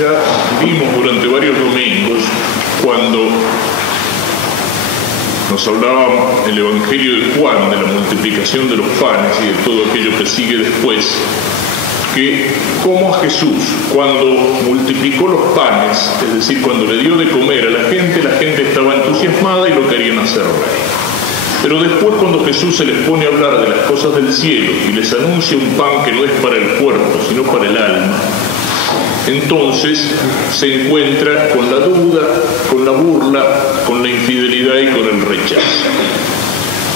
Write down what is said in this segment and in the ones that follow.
Ya vimos durante varios domingos, cuando nos hablaba el Evangelio de Juan de la multiplicación de los panes y de todo aquello que sigue después, que como a Jesús, cuando multiplicó los panes, es decir, cuando le dio de comer a la gente estaba entusiasmada y lo querían hacer rey. Pero después, cuando Jesús se les pone a hablar de las cosas del cielo y les anuncia un pan que no es para el cuerpo, sino para el alma, entonces se encuentra con la duda, con la burla, con la infidelidad y con el rechazo.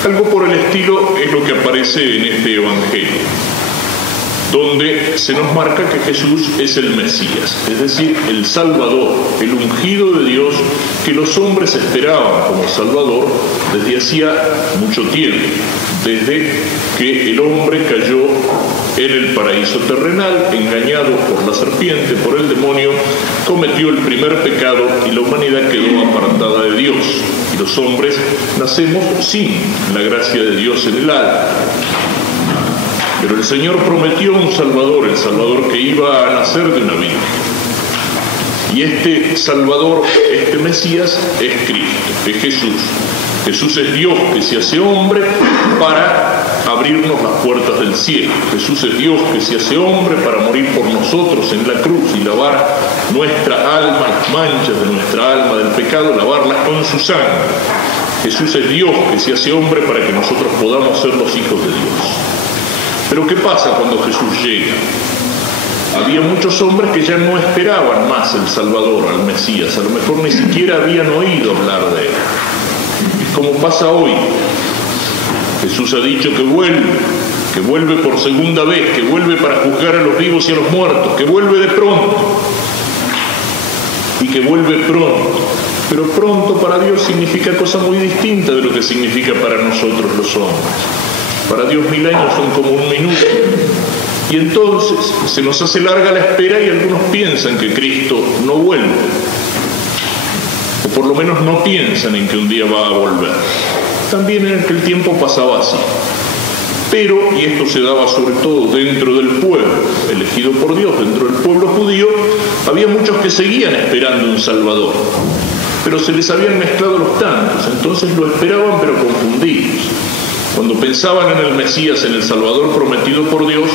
Algo por el estilo es lo que aparece en este Evangelio, donde se nos marca que Jesús es el Mesías, es decir, el Salvador, el ungido de Dios que los hombres esperaban como Salvador desde hacía mucho tiempo, desde que el hombre cayó en el paraíso terrenal, engañado por la serpiente, por el demonio, cometió el primer pecado y la humanidad quedó apartada de Dios. Y los hombres nacemos sin la gracia de Dios en el alma. Pero el Señor prometió un Salvador, el Salvador que iba a nacer de una virgen. Y este Salvador, este Mesías, es Cristo, es Jesús. Jesús es Dios que se hace hombre para abrirnos las puertas del cielo. Jesús es Dios que se hace hombre para morir por nosotros en la cruz y lavar nuestra alma, las manchas de nuestra alma del pecado, lavarlas con su sangre. Jesús es Dios que se hace hombre para que nosotros podamos ser los hijos de Dios. Pero ¿qué pasa cuando Jesús llega? Había muchos hombres que ya no esperaban más el Salvador, al Mesías, a lo mejor ni siquiera habían oído hablar de él. Como pasa hoy, Jesús ha dicho que vuelve por segunda vez, que vuelve para juzgar a los vivos y a los muertos, que vuelve de pronto, y que vuelve pronto. Pero pronto para Dios significa cosa muy distinta de lo que significa para nosotros los hombres. Para Dios 1000 años son como un minuto. Y entonces se nos hace larga la espera y algunos piensan que Cristo no vuelve. O por lo menos no piensan en que un día va a volver. También en aquel tiempo pasaba así. Pero, y esto se daba sobre todo dentro del pueblo, elegido por Dios, dentro del pueblo judío, había muchos que seguían esperando un Salvador. Pero se les habían mezclado los tantos, entonces lo esperaban pero confundidos. Cuando pensaban en el Mesías, en el Salvador prometido por Dios,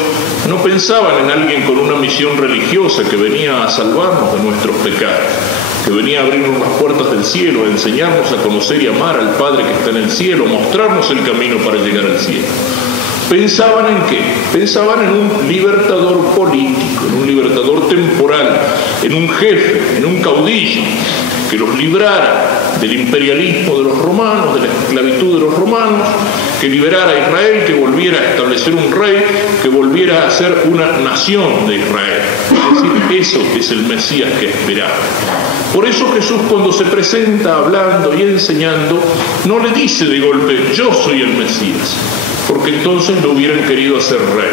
no pensaban en alguien con una misión religiosa que venía a salvarnos de nuestros pecados, que venía a abrirnos las puertas del cielo, a enseñarnos a conocer y amar al Padre que está en el cielo, mostrarnos el camino para llegar al cielo. ¿Pensaban en qué? Pensaban en un libertador político, en un libertador temporal, en un jefe, en un caudillo, que los librara del imperialismo de los romanos, de la esclavitud de los romanos, que liberara a Israel, que volviera a establecer un rey, que volviera a ser una nación de Israel. Es decir, eso es el Mesías que esperaba. Por eso Jesús, cuando se presenta hablando y enseñando, no le dice de golpe, yo soy el Mesías, porque entonces lo hubieran querido hacer rey.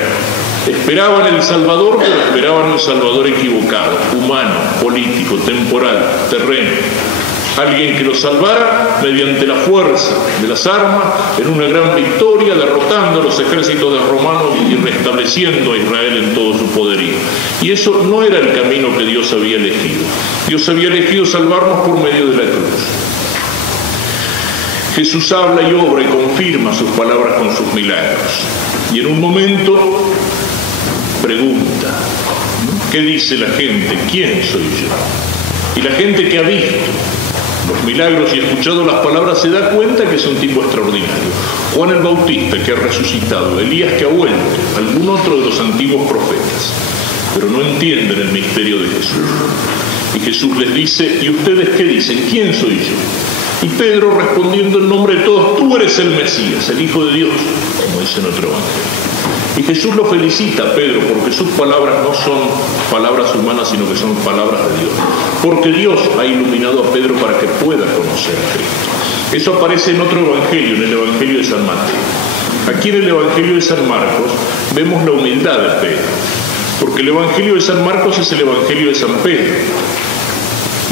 Esperaban el Salvador, pero esperaban un Salvador equivocado, humano, político, temporal, terreno. Alguien que los salvara mediante la fuerza de las armas, en una gran victoria, derrotando a los ejércitos de romanos y restableciendo a Israel en todo su poderío. Y eso no era el camino que Dios había elegido. Dios había elegido salvarnos por medio de la cruz. Jesús habla y obra y confirma sus palabras con sus milagros. Y en un momento pregunta, ¿qué dice la gente? ¿Quién soy yo? Y la gente que ha visto los milagros y escuchado las palabras se da cuenta que es un tipo extraordinario. Juan el Bautista, que ha resucitado, Elías, que ha vuelto, algún otro de los antiguos profetas, pero no entienden el misterio de Jesús. Y Jesús les dice, ¿y ustedes qué dicen? ¿Quién soy yo? Y Pedro, respondiendo en nombre de todos, tú eres el Mesías, el Hijo de Dios, como dice en otro evangelio. Y Jesús lo felicita a Pedro porque sus palabras no son palabras humanas, sino que son palabras de Dios. Porque Dios ha iluminado a Pedro para que pueda conocer a Cristo. Eso aparece en otro evangelio, en el Evangelio de San Mateo. Aquí en el Evangelio de San Marcos vemos la humildad de Pedro. Porque el Evangelio de San Marcos es el Evangelio de San Pedro.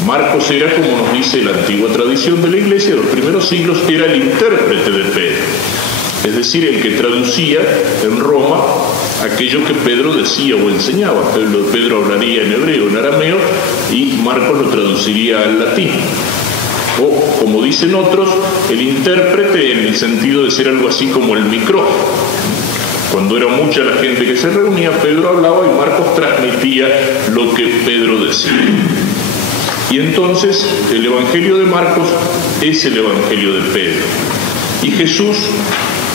Marcos era, como nos dice la antigua tradición de la Iglesia, de los primeros siglos, era el intérprete de Pedro. es decir, el que traducía en Roma aquello que Pedro decía o enseñaba. Pedro hablaría en hebreo, en arameo, y Marcos lo traduciría al latín. O, como dicen otros, el intérprete en el sentido de ser algo así como el micrófono. Cuando era mucha la gente que se reunía, Pedro hablaba y Marcos transmitía lo que Pedro decía. Y entonces el Evangelio de Marcos es el Evangelio de Pedro. Y Jesús,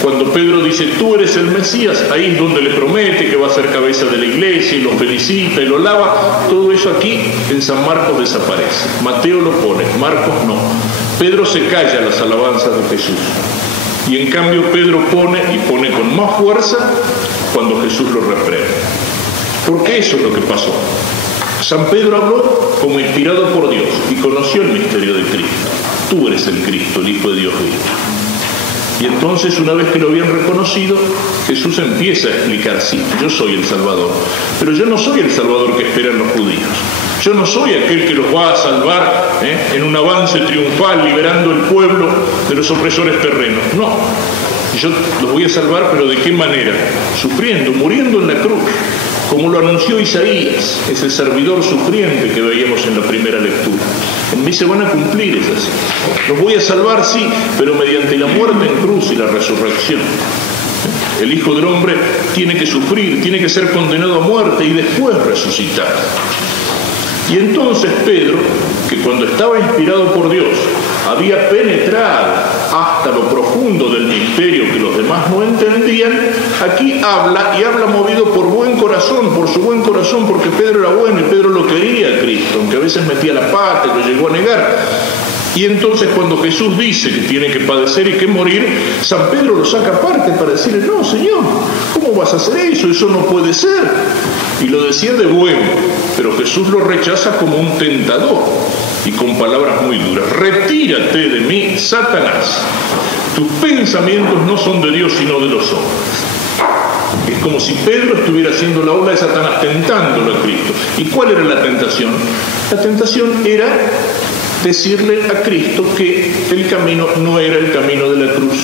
cuando Pedro dice, tú eres el Mesías, ahí es donde le promete que va a ser cabeza de la iglesia y lo felicita y lo alaba. Todo eso aquí en San Marcos desaparece. Mateo lo pone, Marcos no. Pedro se calla las alabanzas de Jesús. Y en cambio Pedro pone con más fuerza cuando Jesús lo reprende. Porque eso es lo que pasó. San Pedro habló como inspirado por Dios y conoció el misterio de Cristo. Tú eres el Cristo, el Hijo de Dios vivo. Y entonces, una vez que lo habían reconocido, Jesús empieza a explicar, sí, yo soy el Salvador, pero yo no soy el Salvador que esperan los judíos. Yo no soy aquel que los va a salvar en un avance triunfal, liberando el pueblo de los opresores terrenos. No, yo los voy a salvar, pero ¿de qué manera? Sufriendo, muriendo en la cruz, como lo anunció Isaías, ese servidor sufriente que veíamos en la primera lectura. En mí se van a cumplir esas. Los voy a salvar, sí, pero mediante la muerte en cruz y la resurrección. El Hijo del Hombre tiene que sufrir, tiene que ser condenado a muerte y después resucitar. Y entonces Pedro, que cuando estaba inspirado por Dios, había penetrado hasta lo profundo del misterio que los demás no entendían, aquí habla, y habla movido por buen corazón, por su buen corazón, porque Pedro era bueno y Pedro lo quería a Cristo, aunque a veces metía la pata y lo llegó a negar. Y entonces cuando Jesús dice que tiene que padecer y que morir, San Pedro lo saca aparte para decirle, no, Señor, ¿cómo vas a hacer eso? Eso no puede ser. Y lo decía de bueno, pero Jesús lo rechaza como un tentador y con palabras muy duras. Retírate de mí, Satanás. Tus pensamientos no son de Dios, sino de los hombres. Es como si Pedro estuviera haciendo la obra de Satanás, tentándolo a Cristo. ¿Y cuál era la tentación? La tentación era decirle a Cristo que el camino no era el camino de la cruz.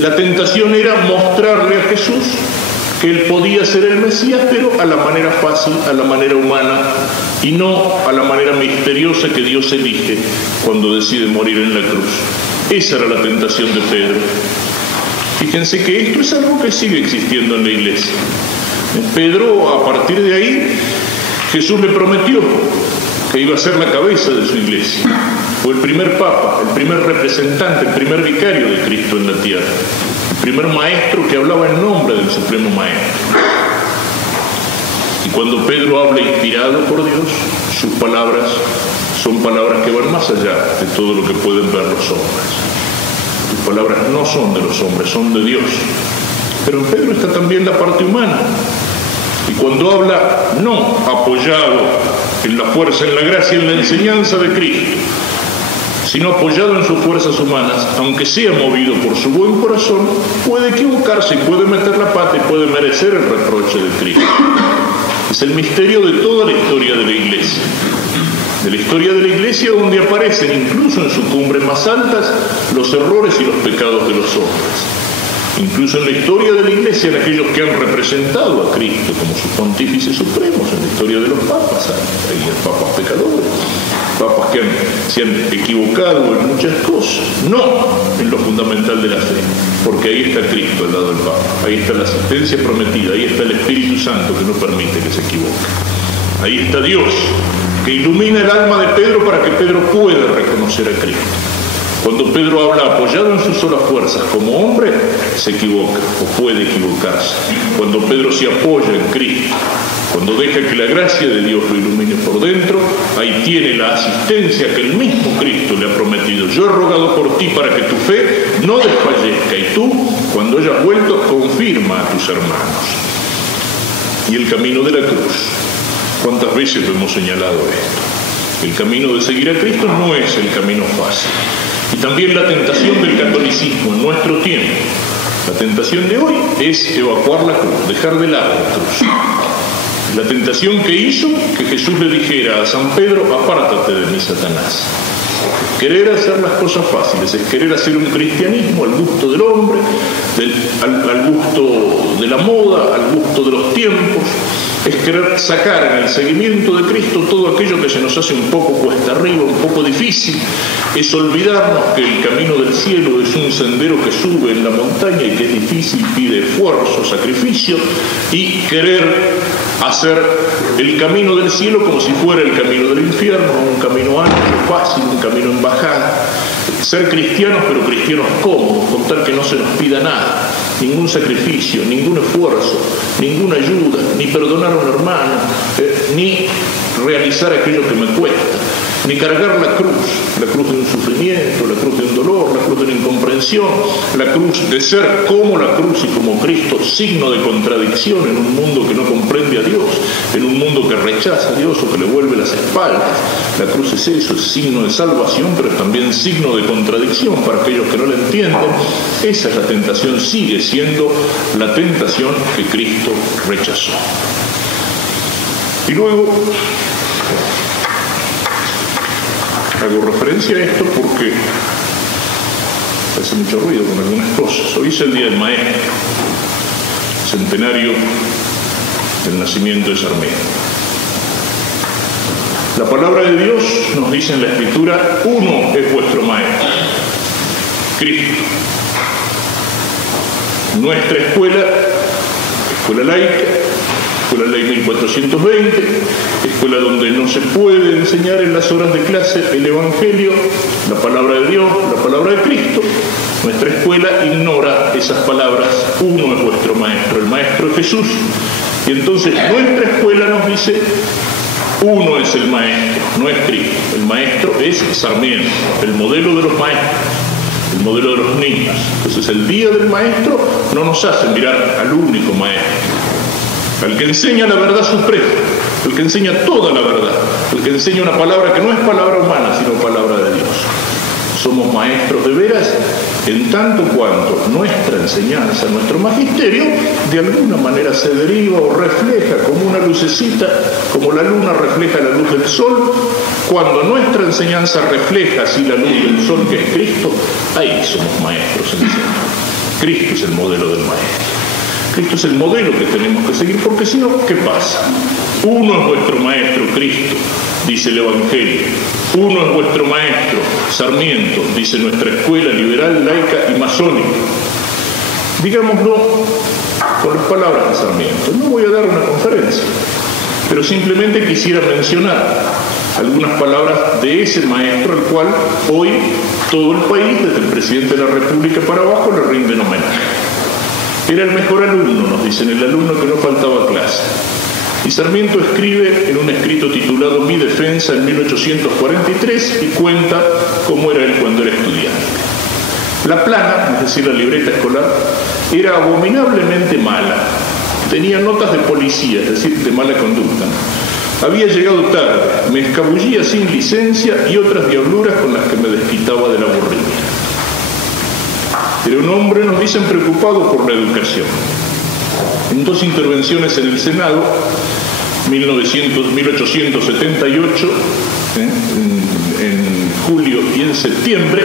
La tentación era mostrarle a Jesús que él podía ser el Mesías, pero a la manera fácil, a la manera humana, y no a la manera misteriosa que Dios elige cuando decide morir en la cruz. Esa era la tentación de Pedro. Fíjense que esto es algo que sigue existiendo en la iglesia. Pedro, a partir de ahí, Jesús le prometió que iba a ser la cabeza de su iglesia. Fue el primer papa, el primer representante, el primer vicario de Cristo en la tierra. El primer maestro que hablaba en nombre del Supremo Maestro. Y cuando Pedro habla inspirado por Dios, sus palabras son palabras que van más allá de todo lo que pueden ver los hombres. Sus palabras no son de los hombres, son de Dios. Pero en Pedro está también la parte humana. Y cuando habla, no apoyado en la fuerza, en la gracia, en la enseñanza de Cristo, sino apoyado en sus fuerzas humanas, aunque sea movido por su buen corazón, puede equivocarse y puede meter la pata y puede merecer el reproche de Cristo. Es el misterio de toda la historia de la iglesia. De la historia de la iglesia, donde aparecen, incluso en sus cumbres más altas, los errores y los pecados de los hombres. Incluso en la historia de la iglesia, en aquellos que han representado a Cristo como sus pontífices supremos, en la historia de los papas, hay papas pecadores, papas que se han equivocado en muchas cosas, no en lo fundamental de la fe, porque ahí está Cristo al lado del Papa, ahí está la asistencia prometida, ahí está el Espíritu Santo que no permite que se equivoque, ahí está Dios que ilumina el alma de Pedro para que Pedro pueda reconocer a Cristo. Cuando Pedro habla apoyado en sus solas fuerzas como hombre, se equivoca o puede equivocarse. Cuando Pedro se apoya en Cristo, cuando deja que la gracia de Dios lo ilumine por dentro, ahí tiene la asistencia que el mismo Cristo le ha prometido. Yo he rogado por ti para que tu fe no desfallezca y tú, cuando hayas vuelto, confirma a tus hermanos. Y el camino de la cruz. ¿Cuántas veces lo hemos señalado esto? El camino de seguir a Cristo no es el camino fácil. Y también la tentación del catolicismo en nuestro tiempo. La tentación de hoy es evacuar la cruz, dejar de lado la cruz. La tentación que hizo que Jesús le dijera a San Pedro, apártate de mí, Satanás. Querer hacer las cosas fáciles, es querer hacer un cristianismo al gusto del hombre, al gusto de la moda, al gusto de los tiempos. Es querer sacar en el seguimiento de Cristo todo aquello que se nos hace un poco cuesta arriba, un poco difícil. Es olvidarnos que el camino del cielo es un sendero que sube en la montaña y que es difícil, pide esfuerzo, sacrificio, y querer hacer el camino del cielo como si fuera el camino del infierno, un camino ancho, fácil, un camino en bajada. Ser cristianos, pero cristianos cómodos, con tal que no se nos pida nada, ningún sacrificio, ningún esfuerzo, ninguna ayuda, ni perdonar a un hermano, ni realizar aquello que me cuesta, ni cargar la cruz de un sufrimiento, la cruz de un dolor, la cruz de una incomprensión, la cruz de ser como la cruz y como Cristo, signo de contradicción en un mundo que no comprende a Dios, en un mundo que rechaza a Dios o que le vuelve las espaldas. La cruz es eso, es signo de salvación, pero también signo de contradicción para aquellos que no la entienden. Esa es la tentación, sigue siendo la tentación que Cristo rechazó. Y luego hago referencia a esto porque hace mucho ruido con algunas cosas. Hoy es el Día del Maestro, centenario del nacimiento de Sarmiento. La palabra de Dios nos dice en la Escritura: uno es vuestro Maestro, Cristo. Nuestra escuela laica, escuela ley 1420, escuela donde no se puede enseñar en las horas de clase el Evangelio, la palabra de Dios, la palabra de Cristo. Nuestra escuela ignora esas palabras: uno es vuestro Maestro, el Maestro es Jesús. Y entonces nuestra escuela nos dice: uno es el Maestro, no es Cristo. El Maestro es Sarmiento, el modelo de los maestros, el modelo de los niños. Entonces el Día del Maestro no nos hace mirar al único Maestro, al que enseña la verdad suprema, el que enseña toda la verdad, el que enseña una palabra que no es palabra humana, sino palabra de Dios. Somos maestros de veras en tanto cuanto nuestra enseñanza, nuestro magisterio, de alguna manera se deriva o refleja como una lucecita, como la luna refleja la luz del sol. Cuando nuestra enseñanza refleja así la luz del sol que es Cristo, ahí somos maestros en el Señor. Cristo es el modelo del maestro. Cristo es el modelo que tenemos que seguir, porque si no, ¿qué pasa? Uno es vuestro Maestro, Cristo, dice el Evangelio. Uno es vuestro Maestro, Sarmiento, dice nuestra escuela liberal, laica y masónica. Digámoslo con las palabras de Sarmiento. No voy a dar una conferencia, pero simplemente quisiera mencionar algunas palabras de ese maestro al cual hoy todo el país, desde el presidente de la República para abajo, le rinden homenaje. Era el mejor alumno, nos dicen, el alumno que no faltaba a clase. Y Sarmiento escribe en un escrito titulado Mi defensa en 1843 y cuenta cómo era él cuando era estudiante. La plana, es decir, la libreta escolar, era abominablemente mala. Tenía notas de policía, es decir, de mala conducta. Había llegado tarde, me escabullía sin licencia y otras diabluras con las que me desquitaba del aburrimiento. Era un hombre, nos dicen, preocupado por la educación. En dos intervenciones en el Senado, 1878, en julio y en septiembre,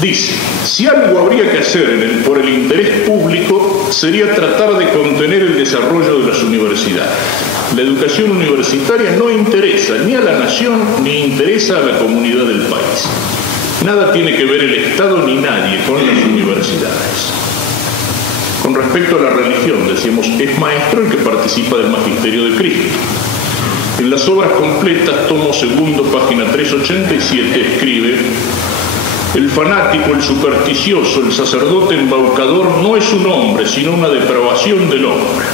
dice: si algo habría que hacer por el interés público, sería tratar de contener el desarrollo de las universidades. La educación universitaria no interesa ni a la nación ni interesa a la comunidad del país. Nada tiene que ver el Estado ni nadie con las universidades. Con respecto a la religión, decíamos, es maestro el que participa del magisterio de Cristo. En las obras completas, tomo segundo, página 387, escribe: el fanático, el supersticioso, el sacerdote embaucador no es un hombre, sino una depravación del hombre.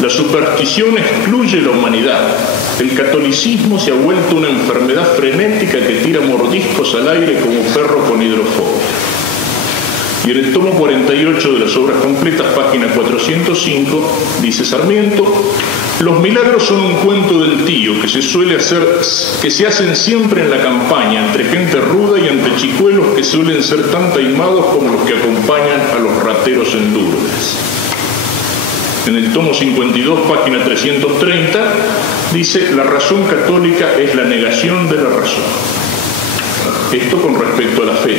La superstición excluye la humanidad. El catolicismo se ha vuelto una enfermedad frenética que tira mordiscos al aire como perro con hidrofobia. Y en el tomo 48 de las obras completas, página 405, dice Sarmiento: los milagros son un cuento del tío que se hacen siempre en la campaña, entre gente ruda y entre chicuelos que suelen ser tan taimados como los que acompañan a los rateros en Lourdes. En el tomo 52, página 330, dice: la razón católica es la negación de la razón. Esto con respecto a la fe.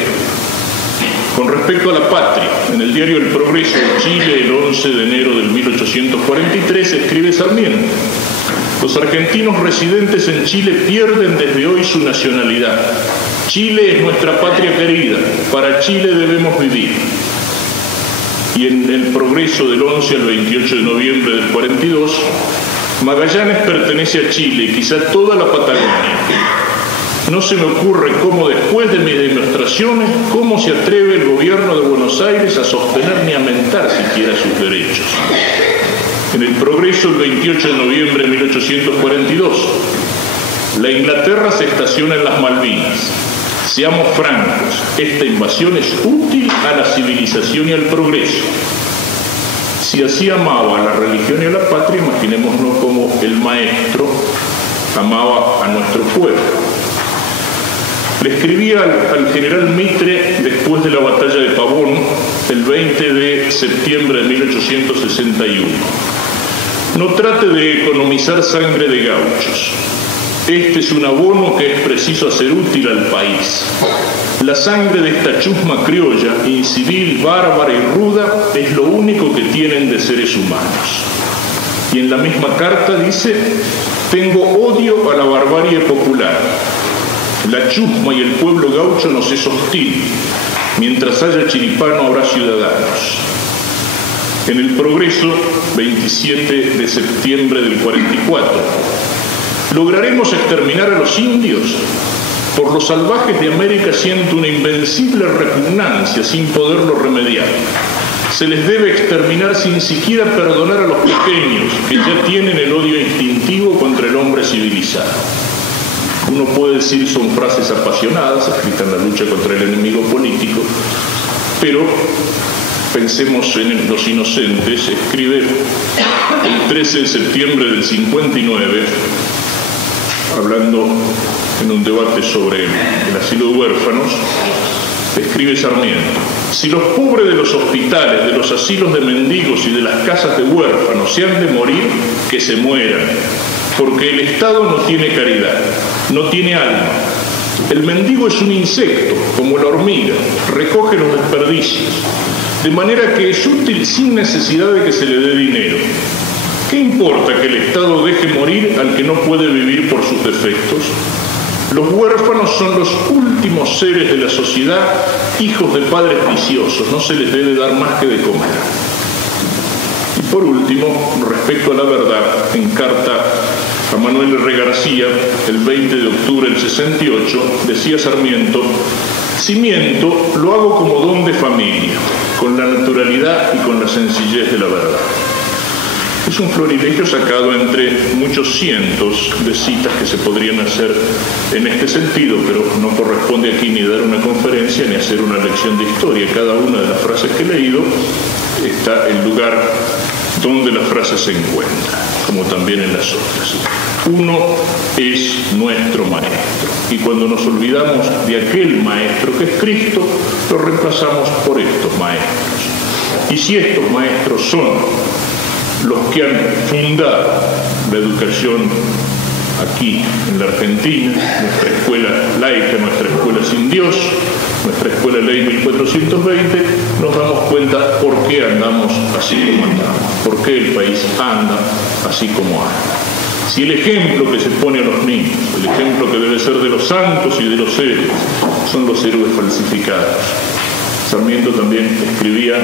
Con respecto a la patria, en el diario El Progreso de Chile, el 11 de enero del 1843, escribe Sarmiento: los argentinos residentes en Chile pierden desde hoy su nacionalidad. Chile es nuestra patria querida, para Chile debemos vivir. Y en El Progreso del 11 al 28 de noviembre del 42, Magallanes pertenece a Chile, quizá toda la Patagonia. No se me ocurre cómo después de mis demostraciones, cómo se atreve el gobierno de Buenos Aires a sostener ni a mentar siquiera sus derechos. En El Progreso, el 28 de noviembre de 1842, la Inglaterra se estaciona en las Malvinas. Seamos francos, esta invasión es útil a la civilización y al progreso. Si así amaba a la religión y a la patria, imaginémonos cómo el maestro amaba a nuestro pueblo. Le escribía al general Mitre después de la batalla de Pavón, el 20 de septiembre de 1861. No trate de economizar sangre de gauchos. Este es un abono que es preciso hacer útil al país. La sangre de esta chusma criolla, incivil, bárbara y ruda, es lo único que tienen de seres humanos. Y en la misma carta dice: tengo odio a la barbarie popular. La chusma y el pueblo gaucho nos es hostil. Mientras haya chiripano habrá ciudadanos. En El Progreso, 27 de septiembre del 44. ¿Lograremos exterminar a los indios? Por los salvajes de América siento una invencible repugnancia sin poderlo remediar. Se les debe exterminar sin siquiera perdonar a los pequeños, que ya tienen el odio instintivo contra el hombre civilizado. Uno puede decir son frases apasionadas, escritas en la lucha contra el enemigo político, pero pensemos en los inocentes. Escribe el 13 de septiembre del 59, hablando en un debate sobre el asilo de huérfanos, escribe Sarmiento: si los pobres de los hospitales, de los asilos de mendigos y de las casas de huérfanos se han de morir, que se mueran, porque el Estado no tiene caridad, no tiene alma. El mendigo es un insecto, como la hormiga, recoge los desperdicios, de manera que es útil sin necesidad de que se le dé dinero. ¿Qué importa que el Estado deje morir al que no puede vivir por sus defectos? Los huérfanos son los últimos seres de la sociedad, hijos de padres viciosos, no se les debe dar más que de comer. Y por último, respecto a la verdad, en carta a Manuel R. García, el 20 de octubre del 68, decía Sarmiento: si miento, lo hago como don de familia, con la naturalidad y con la sencillez de la verdad. Es un florilegio sacado entre muchos cientos de citas que se podrían hacer en este sentido, pero no corresponde aquí ni dar una conferencia ni hacer una lección de historia. Cada una de las frases que he leído está el lugar donde la frase se encuentra, como también en las otras. Uno es nuestro maestro, y cuando nos olvidamos de aquel maestro que es Cristo, lo reemplazamos por estos maestros. Y si estos maestros son los que han fundado la educación aquí en la Argentina, nuestra escuela laica, nuestra escuela sin Dios, nuestra escuela Ley 1420, nos damos cuenta por qué andamos así como andamos, por qué el país anda así como anda. Si el ejemplo que se pone a los niños, el ejemplo que debe ser de los santos y de los héroes, son los héroes falsificados. Sarmiento también escribía: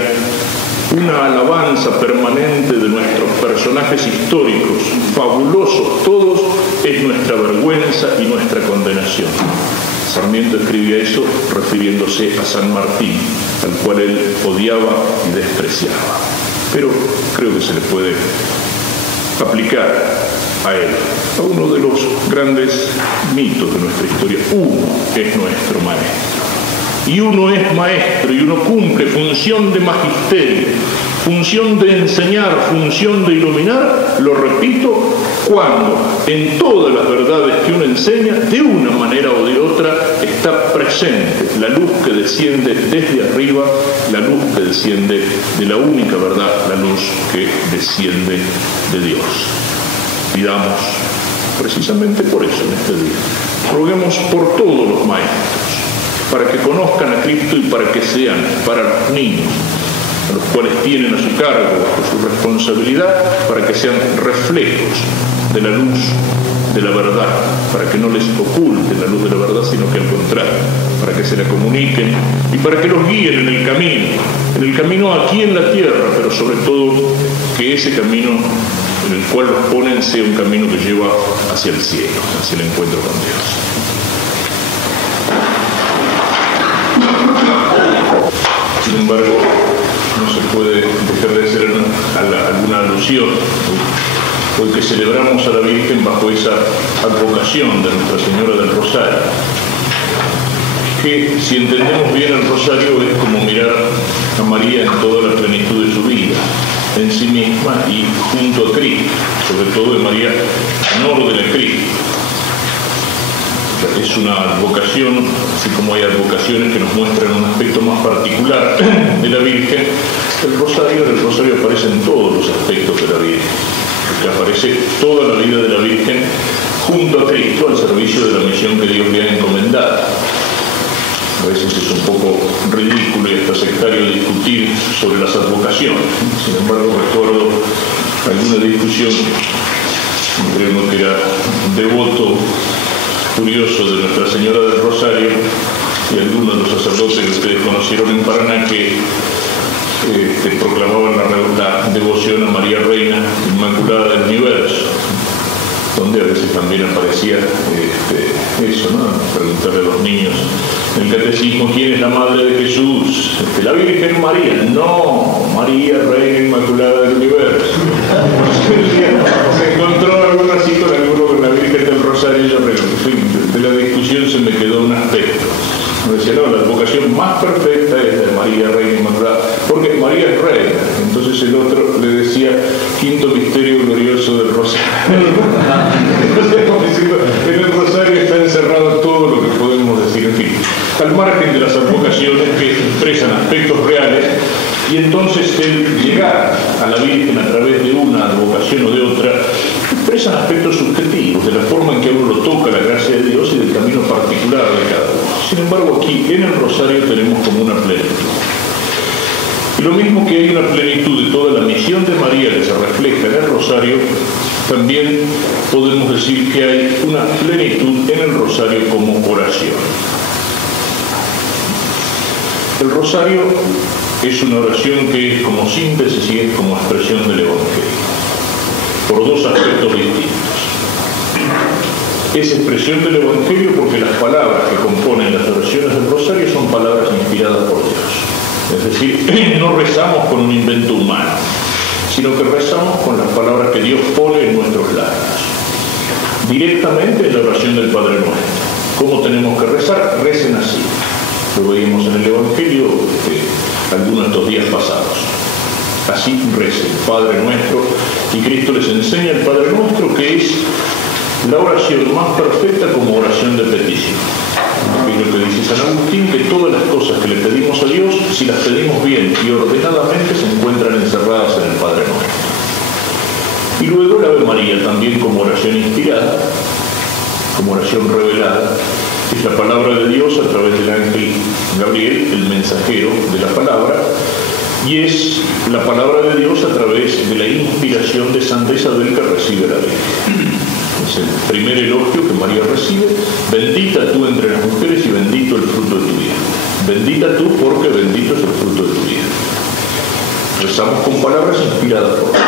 una alabanza permanente de nuestros personajes históricos, fabulosos todos, es nuestra vergüenza y nuestra condenación. Sarmiento escribía eso refiriéndose a San Martín, al cual él odiaba y despreciaba. Pero creo que se le puede aplicar a él, a uno de los grandes mitos de nuestra historia. Uno es nuestro maestro. Y uno es maestro y uno cumple función de magisterio, función de enseñar, función de iluminar, lo repito, cuando en todas las verdades que uno enseña, de una manera o de otra, está presente la luz que desciende desde arriba, la luz que desciende de la única verdad, la luz que desciende de Dios. Pidamos precisamente por eso en este día. Roguemos por todos los maestros, para que conozcan a Cristo y para que sean para los niños, a los cuales tienen a su cargo, bajo su responsabilidad, para que sean reflejos de la luz de la verdad, para que no les oculte la luz de la verdad, sino que al contrario, para que se la comuniquen y para que los guíen en el camino aquí en la tierra, pero sobre todo que ese camino en el cual los ponen sea un camino que lleva hacia el cielo, hacia el encuentro con Dios. Sin embargo, no se puede dejar de hacer alguna alusión hoy que celebramos a la Virgen bajo esa advocación de Nuestra Señora del Rosario, que si entendemos bien el Rosario es como mirar a María en toda la plenitud de su vida, en sí misma y junto a Cristo, sobre todo de María en orden a Cristo. Es una advocación, así como hay advocaciones que nos muestran un aspecto más particular de la Virgen. En el Rosario aparecen todos los aspectos de la Virgen, porque aparece toda la vida de la Virgen junto a Cristo al servicio de la misión que Dios le ha encomendado. A veces es un poco ridículo y hasta sectario discutir sobre las advocaciones. Sin embargo, recuerdo alguna discusión entre uno que era devoto curioso de Nuestra Señora del Rosario y algunos de los sacerdotes que ustedes conocieron en Paraná que proclamaban la devoción a María Reina Inmaculada del Universo, donde a veces también aparecía eso, ¿no? Preguntarle a los niños en el catecismo quién es la madre de Jesús. La Virgen María. No, María Reina Inmaculada del Universo. Se encontró alguna así con la Virgen del Rosario, pero de la discusión se me quedó un aspecto. Me decía, no, la advocación más perfecta es la de María Reina Inmaculada, porque María es reina. Entonces el otro le decía, quinto misterio glorioso del Rosario. En el Rosario está encerrado todo lo que podemos decir, en fin, al margen de las advocaciones que expresan aspectos reales, y entonces el llegar a la Virgen a través de una advocación o de otra expresan aspectos subjetivos, de la forma en que a uno lo toca la gracia de Dios y del camino particular de cada uno. Sin embargo, aquí en el Rosario tenemos como una plenitud. Y lo mismo que hay una plenitud de toda la misión de María que se refleja en el Rosario, también podemos decir que hay una plenitud en el Rosario como oración. El Rosario es una oración que es como síntesis y es como expresión del Evangelio, por dos aspectos distintos. Es expresión del Evangelio porque las palabras que componen las oraciones del Rosario son palabras inspiradas por Dios. Es decir, no rezamos con un invento humano, sino que rezamos con las palabras que Dios pone en nuestros labios. Directamente en la oración del Padre Nuestro. ¿Cómo tenemos que rezar? Recen así. Lo veíamos en el Evangelio algunos de estos días pasados. Así recen, Padre Nuestro, y Cristo les enseña el Padre Nuestro, que es la oración más perfecta como oración de petición. Es lo que dice San Agustín, que todas las cosas que le pedimos a Dios, si las pedimos bien y ordenadamente, se encuentran encerradas en el Padre Nuestro. Y luego la Ave María, también como oración inspirada, como oración revelada, es la palabra de Dios a través del ángel Gabriel, el mensajero de la palabra, y es la palabra de Dios a través de la inspiración de Santa Isabel que recibe la Virgen. Es el primer elogio que María recibe: bendita tú entre las mujeres y bendito el fruto de tu vientre. Bendita tú porque bendito es el fruto de tu vientre. Rezamos con palabras inspiradas por Dios.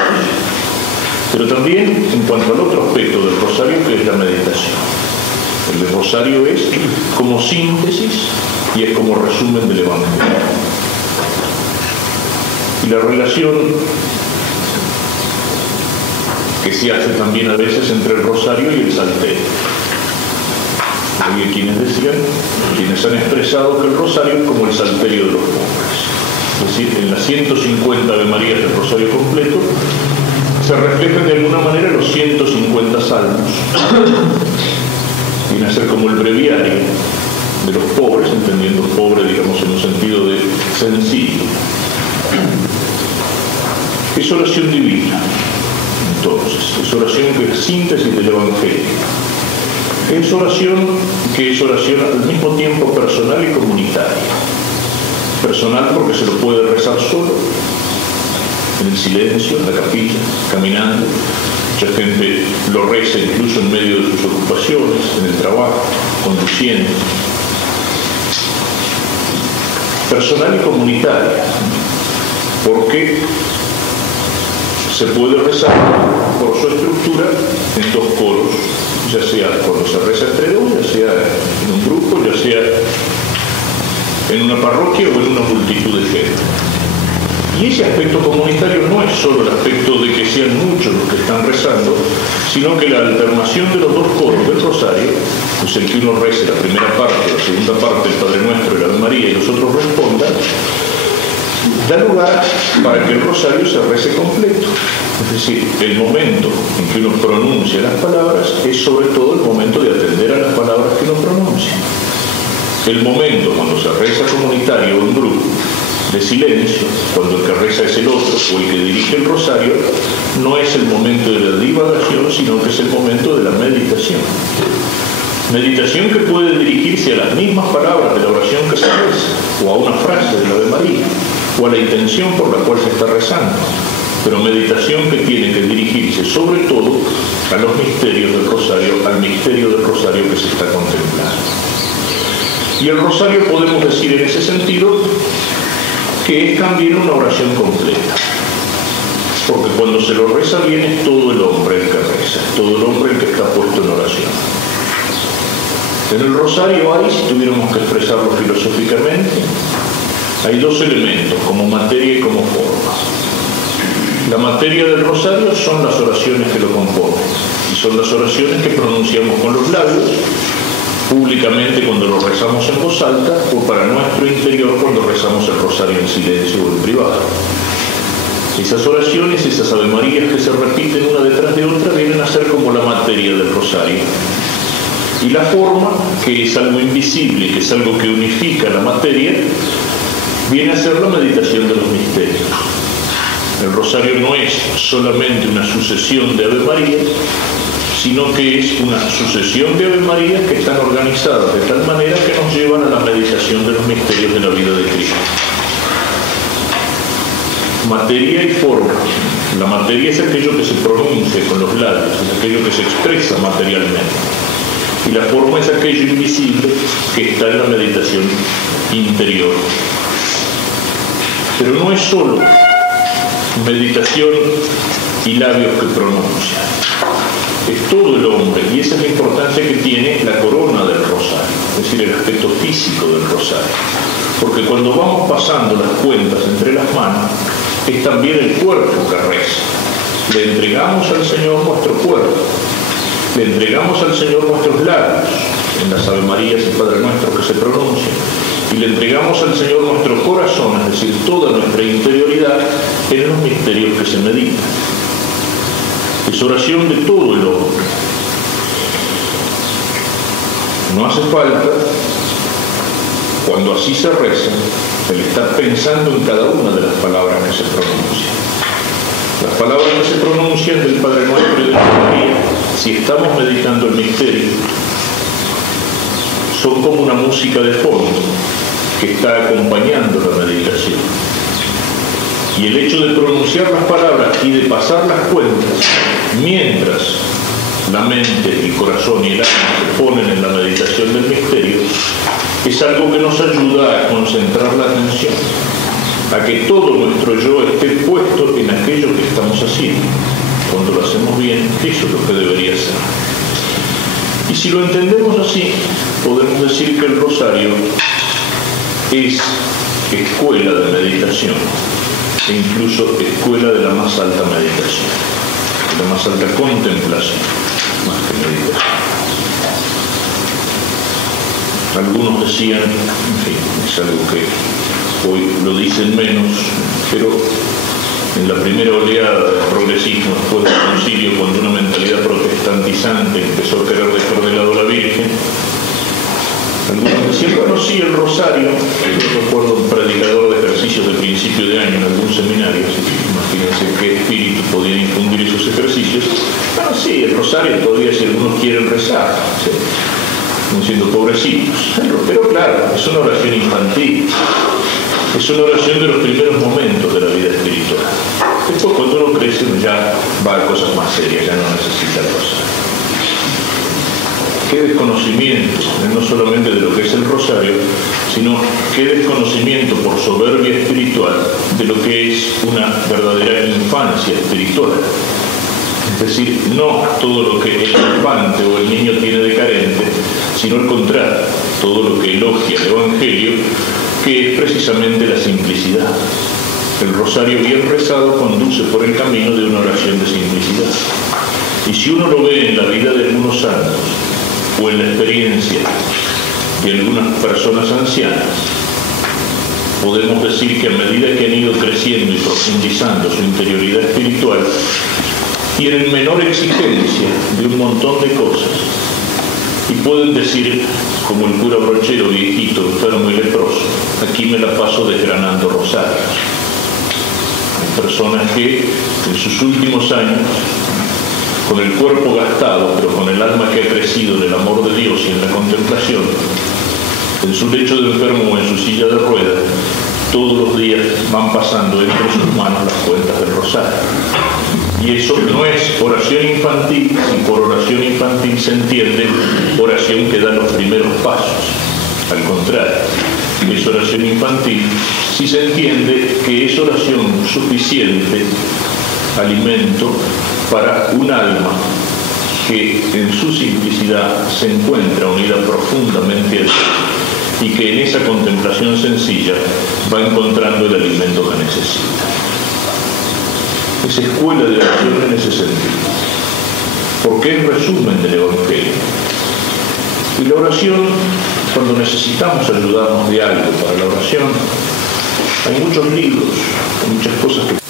Pero también en cuanto al otro aspecto del Rosario, que es la meditación. El Rosario es como síntesis y es como resumen del Evangelio. Y la relación que se hace también a veces entre el Rosario y el Salterio. Hay quienes decían, quienes han expresado que el Rosario es como el Salterio de los pobres. Es decir, en las 150 Ave Marías del Rosario completo se reflejan de alguna manera los 150 salmos. Viene a ser como el breviario de los pobres, entendiendo pobre, digamos, en un sentido de sencillo. Es oración divina, entonces, es oración que es síntesis del Evangelio. es oración al mismo tiempo personal y comunitaria. Personal porque se lo puede rezar solo, en el silencio, en la capilla, caminando. Mucha gente lo reza incluso en medio de sus ocupaciones, en el trabajo, conduciendo. Personal y comunitaria, porque se puede rezar por su estructura en dos coros, ya sea cuando se reza entre dos, ya sea en un grupo, ya sea en una parroquia o en una multitud de gente. Y ese aspecto comunitario no es solo el aspecto de que sean muchos los que están rezando, sino que la alternación de los dos coros del rosario, pues el que uno rece la primera parte, la segunda parte, el Padre Nuestro y la Ave María, y los otros respondan, da lugar para que el rosario se rece completo. Es decir, el momento en que uno pronuncia las palabras es sobre todo el momento de atender a las palabras que uno pronuncia. El momento cuando se reza comunitario o en grupo de silencio, cuando el que reza es el otro o el que dirige el rosario, no es el momento de la divagación, sino que es el momento de la meditación. Meditación que puede dirigirse a las mismas palabras de la oración que se reza, o a una frase de la Ave María, o a la intención por la cual se está rezando, pero meditación que tiene que dirigirse sobre todo a los misterios del rosario, al misterio del rosario que se está contemplando. Y el rosario podemos decir en ese sentido que es también una oración completa, porque cuando se lo reza bien es todo el hombre el que reza, todo el hombre el que está puesto en oración. En el rosario hay, si tuviéramos que expresarlo filosóficamente, hay dos elementos, como materia y como forma. La materia del rosario son las oraciones que lo componen, y son las oraciones que pronunciamos con los labios, públicamente cuando lo rezamos en voz alta, o para nuestro interior cuando rezamos el rosario en silencio o en privado. Esas oraciones, esas Ave Marías que se repiten una detrás de otra, vienen a ser como la materia del rosario. Y la forma, que es algo invisible, que es algo que unifica la materia, viene a ser la meditación de los misterios. El rosario no es solamente una sucesión de Ave Marías, sino que es una sucesión de Ave Marías que están organizadas de tal manera que nos llevan a la meditación de los misterios de la vida de Cristo. Materia y forma. La materia es aquello que se pronuncia con los labios, es aquello que se expresa materialmente. Y la forma es aquello invisible que está en la meditación interior. Pero no es solo meditación y labios que pronuncian. Es todo el hombre, y esa es la importancia que tiene la corona del rosario, es decir, el aspecto físico del rosario. Porque cuando vamos pasando las cuentas entre las manos, es también el cuerpo que reza. Le entregamos al Señor nuestro cuerpo, le entregamos al Señor nuestros labios, en las Ave Marías y Padre Nuestro que se pronuncian, y le entregamos al Señor nuestro corazón, es decir, toda nuestra interioridad, en los misterios que se meditan. Es oración de todo el hombre. No hace falta, cuando así se reza, el estar pensando en cada una de las palabras que se pronuncian. Las palabras que se pronuncian del Padre Nuestro y de la María, si estamos meditando el misterio, son como una música de fondo que está acompañando la meditación. Y el hecho de pronunciar las palabras y de pasar las cuentas, mientras la mente, el corazón y el alma se ponen en la meditación del misterio, es algo que nos ayuda a concentrar la atención, a que todo nuestro yo esté puesto en aquello que estamos haciendo. Cuando lo hacemos bien, eso es lo que debería ser. Y si lo entendemos así, podemos decir que el rosario es escuela de meditación, e incluso escuela de la más alta meditación, de la más alta contemplación, más que meditación. Algunos decían, en fin, es algo que hoy lo dicen menos, pero en la primera oleada del progresismo después del concilio, cuando una mentalidad protestantizante empezó a querer dejar de lado a la Virgen, Algunos decían, bueno, sí, el rosario. Yo recuerdo un predicador de ejercicios de principio de año en algún seminario, así que imagínense qué espíritu podía infundir esos ejercicios. Bueno, sí, el rosario todavía si algunos quieren rezar, ¿sí? Como siendo pobrecitos. Pero claro, es una oración infantil. Es una oración de los primeros momentos de la vida espiritual. Después, cuando uno crece, ya va a cosas más serias, ya no necesita el rosario. Qué desconocimiento, no solamente de lo que es el rosario, sino qué desconocimiento por soberbia espiritual de lo que es una verdadera infancia espiritual. Es decir, no todo lo que el infante o el niño tiene de carente, sino al contrario, todo lo que elogia el Evangelio, que es precisamente la simplicidad. El rosario bien rezado conduce por el camino de una oración de simplicidad. Y si uno lo ve en la vida de algunos santos, o en la experiencia de algunas personas ancianas, podemos decir que a medida que han ido creciendo y profundizando su interioridad espiritual, tienen menor exigencia de un montón de cosas y pueden decir, como el cura Brochero, viejito, enfermo y leproso, aquí me la paso desgranando rosarios. Hay personas que en sus últimos años, con el cuerpo gastado, pero con el alma que ha crecido en el amor de Dios y en la contemplación, en su lecho de enfermo o en su silla de ruedas, todos los días van pasando entre sus manos las cuentas del rosario. Y eso no es oración infantil, si por oración infantil se entiende oración que da los primeros pasos. Al contrario, es oración infantil si se entiende que es oración suficiente, alimento para un alma que en su simplicidad se encuentra unida profundamente a Dios y que en esa contemplación sencilla va encontrando el alimento que necesita. Es escuela de oración en ese sentido, porque es resumen del Evangelio. Y la oración, cuando necesitamos ayudarnos de algo para la oración, hay muchos libros, hay muchas cosas que